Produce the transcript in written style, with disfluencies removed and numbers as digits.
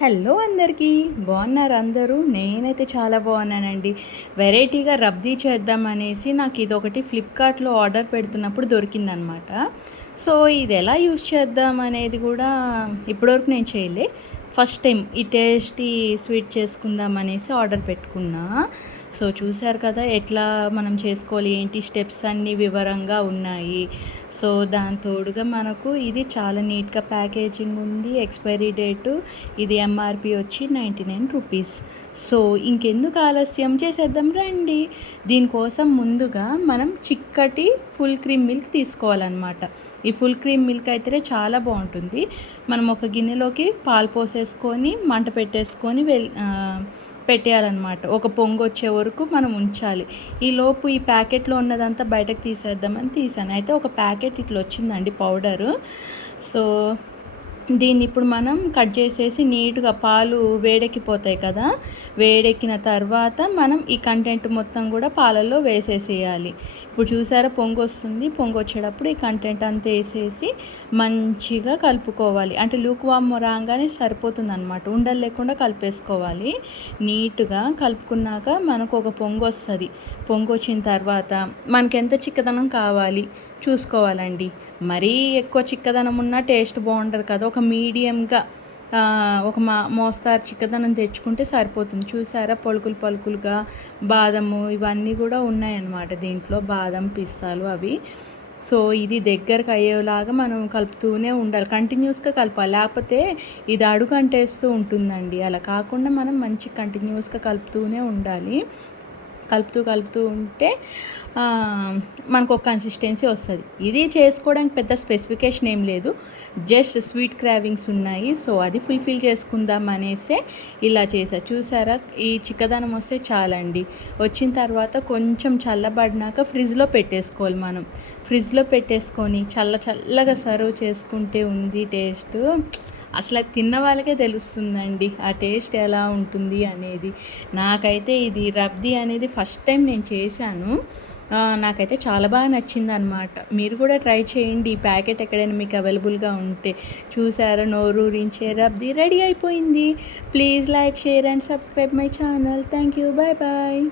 Hello అందరికీ, బాగున్నారు అందరూ? నేనైతే చాలా బాగున్నానండి. వెరైటీగా రబ్దీ చేద్దామనేసి నాకు ఇదొకటి ఫ్లిప్కార్ట్లో ఆర్డర్ పెడుతున్నప్పుడు దొరికిందనమాట. సో ఇది ఎలా యూస్ చేద్దాం అనేది కూడా ఇప్పటివరకు నేను చేయలే. ఫస్ట్ టైం ఈ టేస్టీ స్వీట్ చేసుకుందాం అనేసి ఆర్డర్ పెట్టుకున్నా. సో చూశారు కదా ఎట్లా మనం చేసుకోవాలి, ఏంటి స్టెప్స్ అన్నీ వివరంగా ఉన్నాయి. సో దాని తోడుగా మనకు ఇది చాలా నీట్గా ప్యాకేజింగ్ ఉంది. ఎక్స్పైరీ డేటు ఇది ఎంఆర్పి వచ్చి 99 రూపీస్. సో ఇంకెందుకు ఆలస్యం, చేసేద్దాం రండి. దీనికోసం ముందుగా మనం చిక్కటి ఫుల్ క్రీమ్ మిల్క్ తీసుకోవాలన్నమాట. ఈ ఫుల్ క్రీమ్ మిల్క్ అయితేనే చాలా బాగుంటుంది. మనం ఒక గిన్నెలోకి పాలు పోసేసుకొని మంట పెట్టేసుకొని పెట్టేయాలన్నమాట. ఒక పొంగు వచ్చే వరకు మనం ఉంచాలి. ఈలోపు ఈ ప్యాకెట్లో ఉన్నదంతా బయటకు తీసేద్దామని తీసాను. అయితే ఒక ప్యాకెట్ ఇట్లా వచ్చిందండి పౌడరు. సో దీన్ని ఇప్పుడు మనం కట్ చేసేసి నీట్గా, పాలు వేడెక్కిపోతాయి కదా, వేడెక్కిన తర్వాత మనం ఈ కంటెంట్ మొత్తం కూడా పాలల్లో వేసేసేయాలి. ఇప్పుడు చూసారా పొంగు వస్తుంది. పొంగు వచ్చేటప్పుడు ఈ కంటెంట్ అంతా వేసేసి మంచిగా కలుపుకోవాలి. అంటే లూక్వామ్ రాగానే సరిపోతుంది అనమాట. ఉండలు లేకుండా కలిపేసుకోవాలి. నీట్గా కలుపుకున్నాక మనకు ఒక పొంగు వస్తుంది. పొంగు వచ్చిన తర్వాత మనకి ఎంత చిక్కదనం కావాలి చూసుకోవాలండి. మరీ ఎక్కువ చిక్కదనం ఉన్నా టేస్ట్ బాగుంటుంది కదా. ఒక మీడియంగా ఒక మోస్తారు చిక్కదనం తెచ్చుకుంటే సరిపోతుంది. చూసారా పలుకులు పలుకులుగా బాదము ఇవన్నీ కూడా ఉన్నాయన్నమాట దీంట్లో, బాదం పిస్తాలు అవి. సో ఇది దగ్గరకు అయ్యేలాగా మనం కలుపుతూనే ఉండాలి, కంటిన్యూస్గా కలపాలి. లేకపోతే ఇది అడుగు అంటేస్తూ ఉంటుందండి. అలా కాకుండా మనం మంచి కంటిన్యూస్గా కలుపుతూనే ఉండాలి. కలుపుతూ ఉంటే మనకు ఒక కన్సిస్టెన్సీ వస్తుంది. ఇది చేసుకోవడానికి పెద్ద స్పెసిఫికేషన్ ఏం లేదు, జస్ట్ స్వీట్ క్రావింగ్స్ ఉన్నాయి. సో అది ఫుల్ఫిల్ చేసుకుందాం అనేసే ఇలా చేసా. చూసారా ఈ చిక్కదనం వస్తే చాలండి. వచ్చిన తర్వాత కొంచెం చల్లబడినాక ఫ్రిడ్జ్లో పెట్టేసుకోవాలి. మనం ఫ్రిడ్జ్లో పెట్టేసుకొని చల్లగా సర్వ్ చేసుకుంటే ఉంది టేస్ట్. అసలు తిన్న వాళ్ళకే తెలుస్తుందండి ఆ టేస్ట్ ఎలా ఉంటుంది అనేది. నాకైతే ఇది రబ్దీ అనేది ఫస్ట్ టైం నేను చేశాను. నాకైతే చాలా బాగా నచ్చింది అనమాట. మీరు కూడా ట్రై చేయండి. ఈ ప్యాకెట్ ఎక్కడైనా మీకు అవైలబుల్గా ఉంటే. చూసారా నోరూరించే రబ్దీ రెడీ అయిపోయింది. Please like, share and subscribe my channel. Thank you. Bye bye.